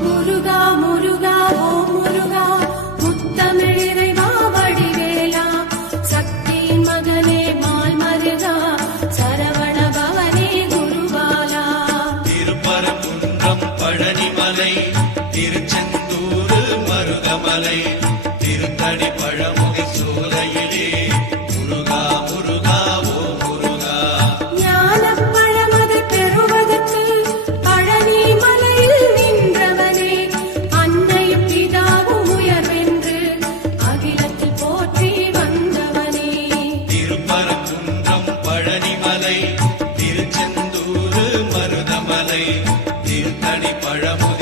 முருகா முருகா ஓ முருகா முத்தமிழ் இறைவா வடிவேலா சக்தியின் மகனே மால் மருகா சரவண பவனே குருபாலா. திருப்பரங்குன்றம் பழனிமலை திருச்செந்தூர் மருதமலை திருத்தணி பழமுகை சோலையிலே முருகா முருகா ஓ முருகா. ஞானப் பழமதை பெறுவதற்கு பழனி மலையில் நின்றவனே அன்னையும் பிதாவும் உயர்வென்று அகிலத்தில் போற்றி வந்தவனே. திருப்பரங்குன்றம் பழனிமலை திருச்செந்தூர் மருதமலை திருத்தணி பழமுகை